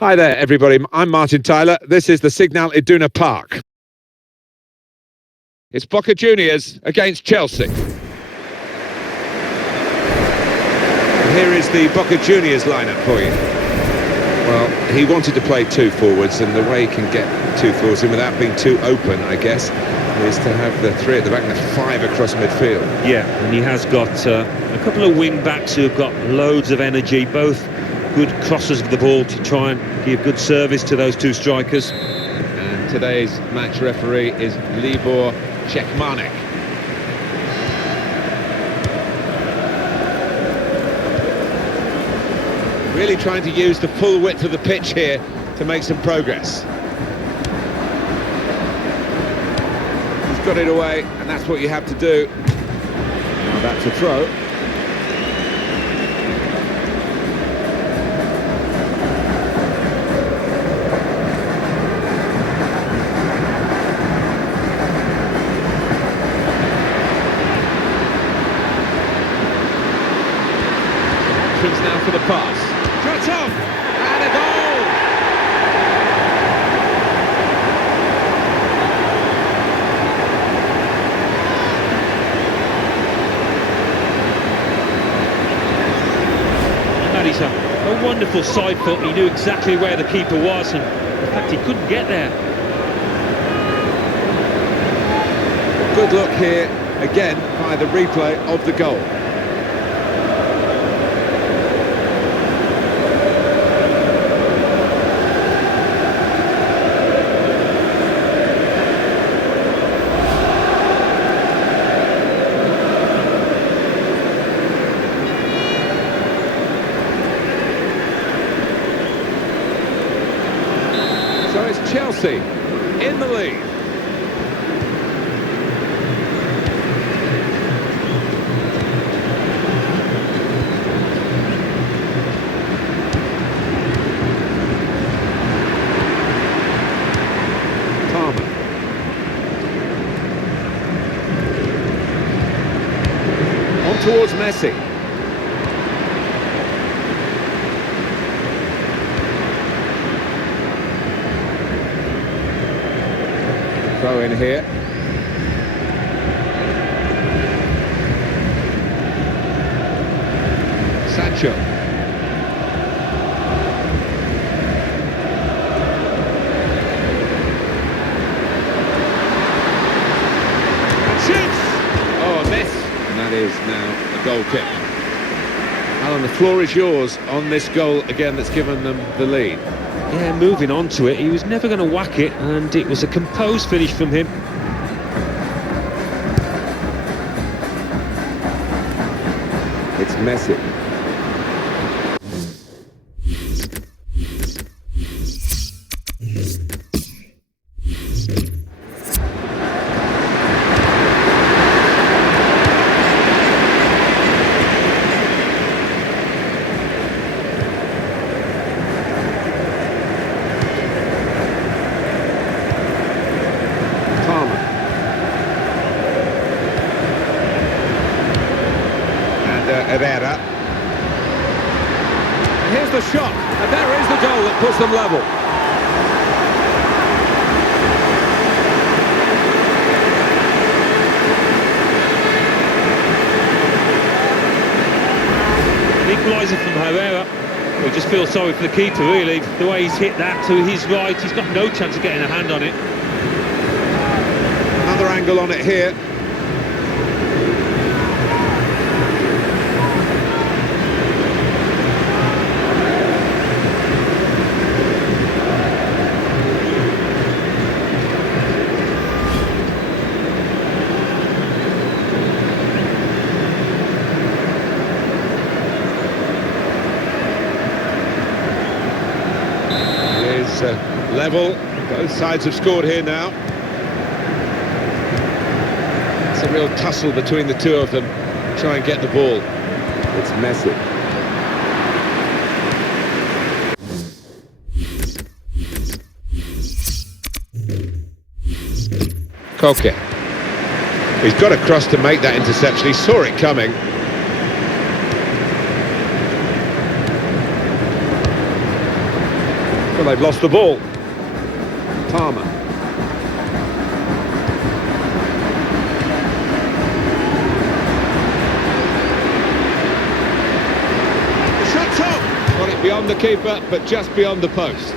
Hi there, everybody. I'm Martin Tyler. This is the Signal Iduna Park. It's Boca Juniors against Chelsea. And here is the Boca Juniors lineup for you. Well, he wanted to play two forwards, and the way he can get two forwards in without being too open, I guess, is to have the three at the back and the five across midfield. Yeah, and he has got a couple of wing-backs who've got loads of energy, both good crosses of the ball to try and give good service to those two strikers. And today's match referee is Libor Cekmanek. Really trying to use the full width of the pitch here to make some progress. He's got it away, and that's what you have to do. Now that's a throw. Now for the pass. Cuts off! And a goal! That is a wonderful side foot. He knew exactly where the keeper was, and in fact he couldn't get there. Good look here, again, by the replay of the goal. So it's Chelsea in the lead. On towards Messi. Throw in here. Sancho. Shoots! Oh, a miss. And that is now a goal kick. Alan, the floor is yours on this goal again that's given them the lead. Yeah, moving on to it, he was never going to whack it, and it was a composed finish from him. It's Messi. Herrera. And here's the shot, and there is the goal that puts them level. An equaliser from Herrera. We just feel sorry for the keeper, really. The way he's hit that to his right, he's got no chance of getting a hand on it. Another angle on it here. Level, both sides have scored here now. It's a real tussle between the two of them. Try and get the ball. It's Messi. Koke. He's got across to make that interception. He saw it coming. Well, they've lost the ball. Palmer. The shot's on! Got it beyond the keeper, but just beyond the post.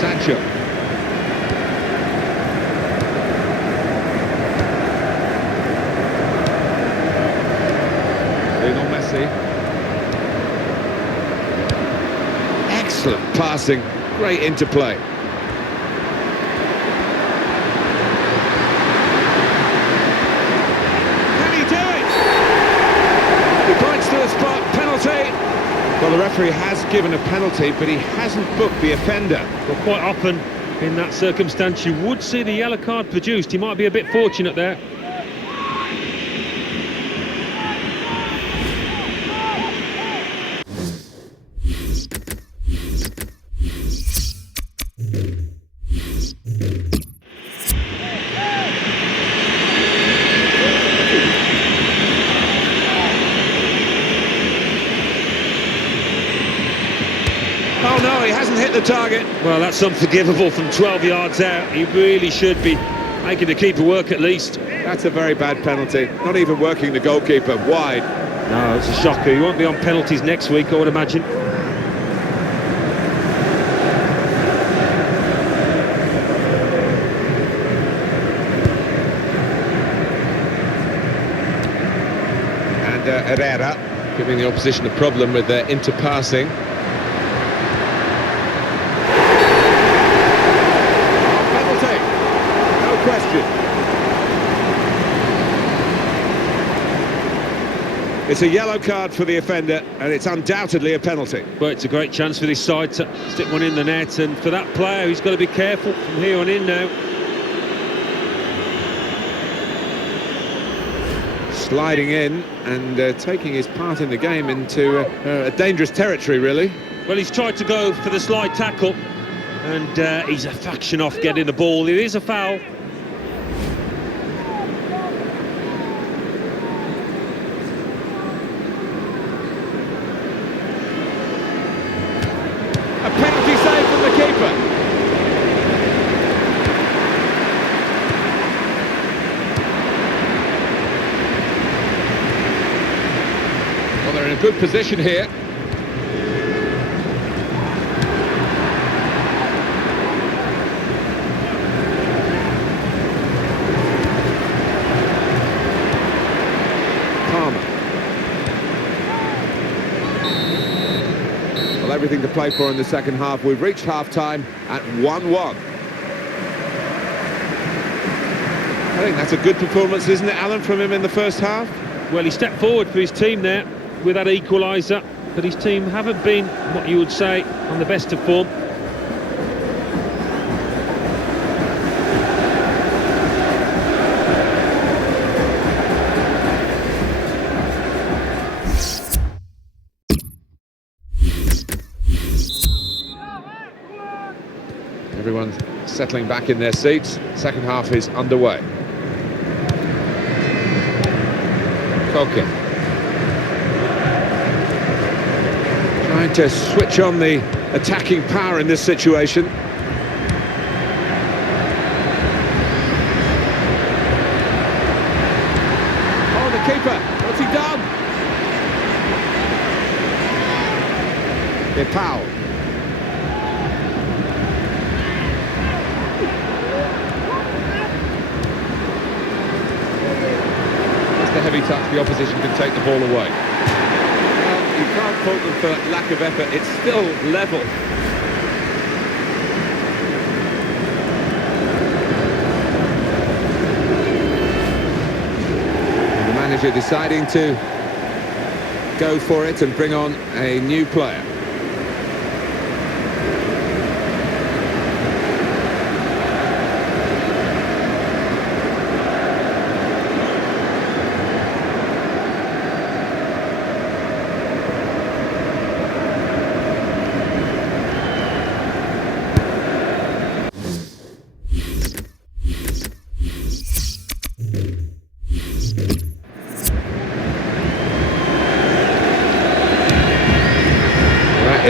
Sancho. Lionel Messi. Excellent passing, great interplay. Can he do it? He points to the spot, penalty. Well, the referee has given a penalty, but he hasn't booked the offender. Well, quite often in that circumstance you would see the yellow card produced. He might be a bit fortunate there. Oh no, he hasn't hit the target. Well, that's unforgivable from 12 yards out. He really should be making the keeper work at least. That's a very bad penalty. Not even working the goalkeeper wide. No, it's a shocker. He won't be on penalties next week, I would imagine. And Herrera giving the opposition a problem with their interpassing. Question. It's a yellow card for the offender, and it's undoubtedly a penalty. Well, it's a great chance for this side to stick one in the net, and for that player, he's got to be careful from here on in now. Sliding in and taking his part in the game into a dangerous territory, really. Well, he's tried to go for the slide tackle, and he's a fraction off getting the ball. It is a foul. A penalty save from the keeper. Well, they're in a good position here. Everything to play for in the second half. We've reached half-time at 1-1. I think that's a good performance, isn't it, Alan, from him in the first half? Well, he stepped forward for his team there with that equaliser, but his team haven't been, what you would say, on the best of form. Everyone's settling back in their seats. Second half is underway. Coca trying to switch on the attacking power in this situation. Oh, the keeper, what's he done? Pau. The heavy touch, the opposition can take the ball away. Well, you can't fault them for lack of effort, it's still level. And the manager deciding to go for it and bring on a new player.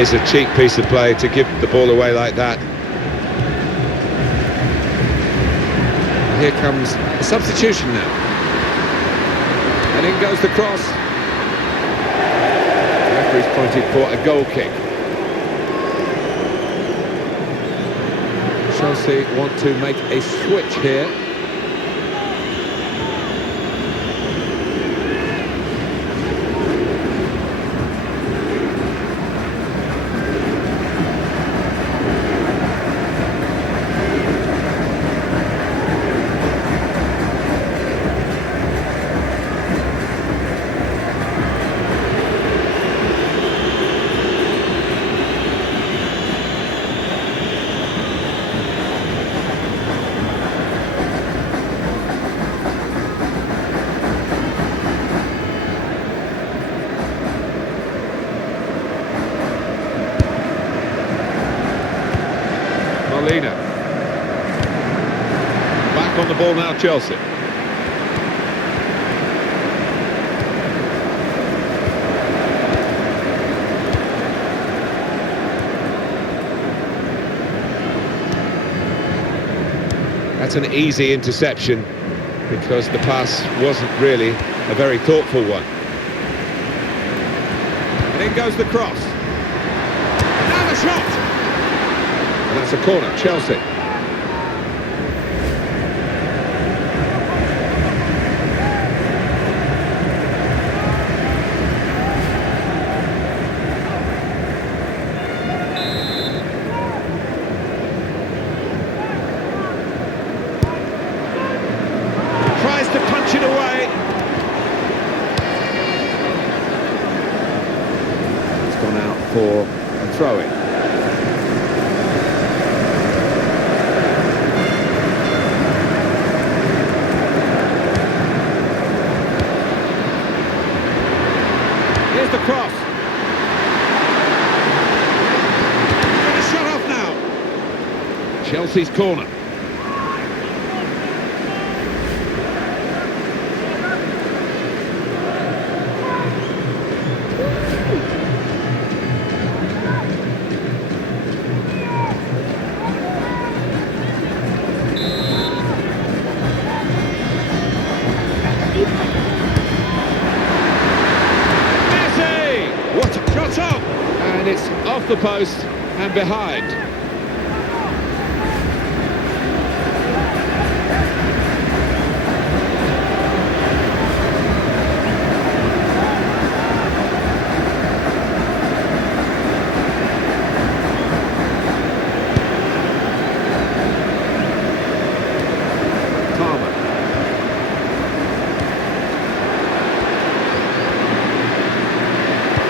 is a cheap piece of play to give the ball away like that. Here comes a substitution now. And in goes the cross. The referee's pointed for a goal kick. Chelsea want to make a switch here. Back on the ball now, Chelsea. That's an easy interception because the pass wasn't really a very thoughtful one. And in goes the cross. Now the shot! And that's a corner, Chelsea. Tries to punch it away. It's gone out for a throw-in. Here's the cross. Got a shot off now. Chelsea's corner. And it's off the post and behind.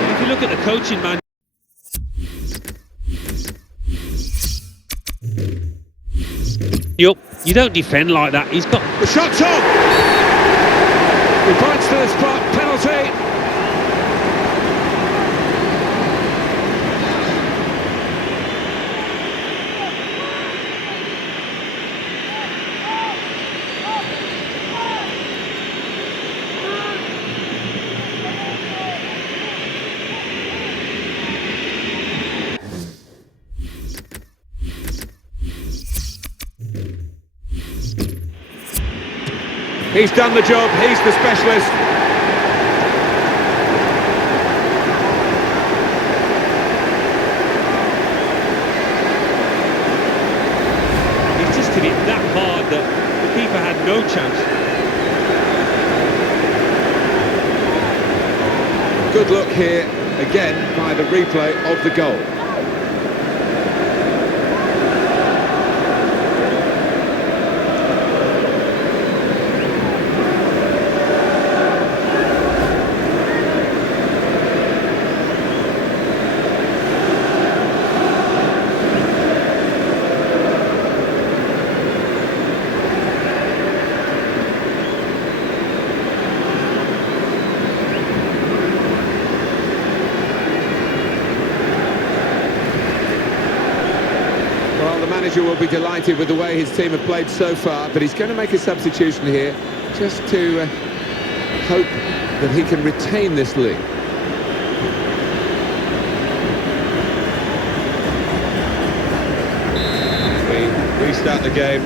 If you look at the coaching, man, you don't defend like that. He's got the shot's on. He points to the spot. Penalty. He's done the job, he's the specialist. He's just hit it that hard that the keeper had no chance. Good look here, again, by the replay of the goal. The manager will be delighted with the way his team have played so far, but he's going to make a substitution here just to hope that he can retain this lead. start the game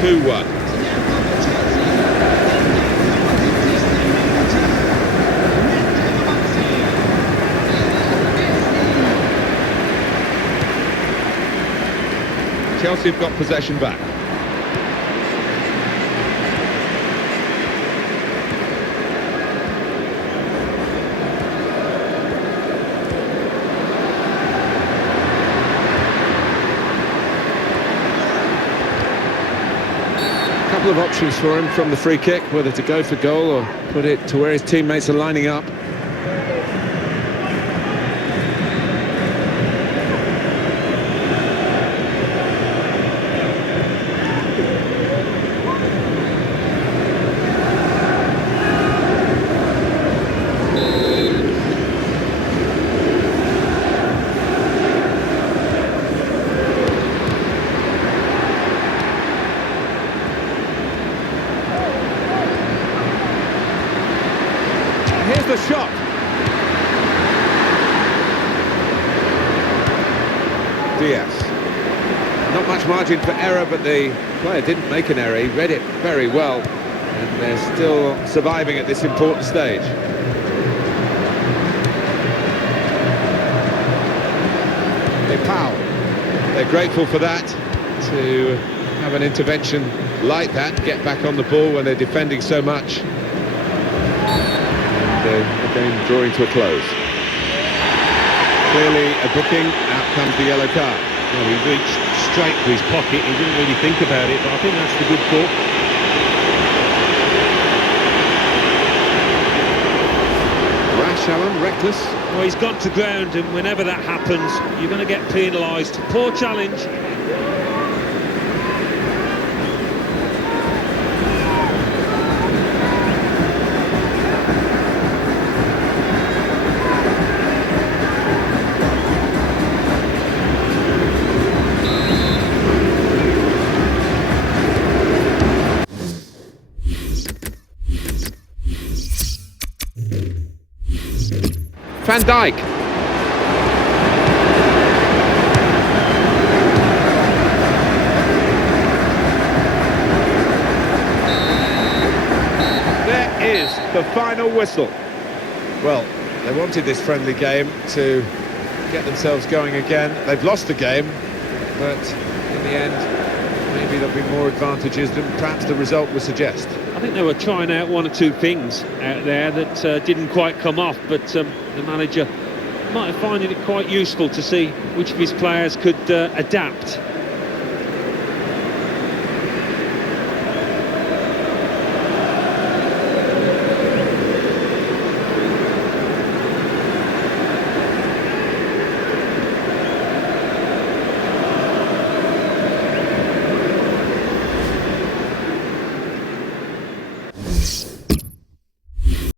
2-1. Chelsea have got possession back. Couple of options for him from the free kick, whether to go for goal or put it to where his teammates are lining up. Here's the shot. Diaz. Not much margin for error, but the player didn't make an error. He read it very well, and they're still surviving at this important stage. Pau. They're grateful for that, to have an intervention like that, get back on the ball when they're defending so much. The game drawing to a close. Clearly a booking, out comes the yellow card. Well, he reached straight to his pocket, he didn't really think about it, but I think that's the good call. Rash, Alan, reckless. Well, he's gone to ground, and whenever that happens, you're going to get penalised. Poor challenge. Van Dijk. There is the final whistle. Well, they wanted this friendly game to get themselves going again. They've lost the game, but in the end, maybe there'll be more advantages than perhaps the result would suggest. I think they were trying out one or two things out there that didn't quite come off, but the manager might have found it quite useful to see which of his players could adapt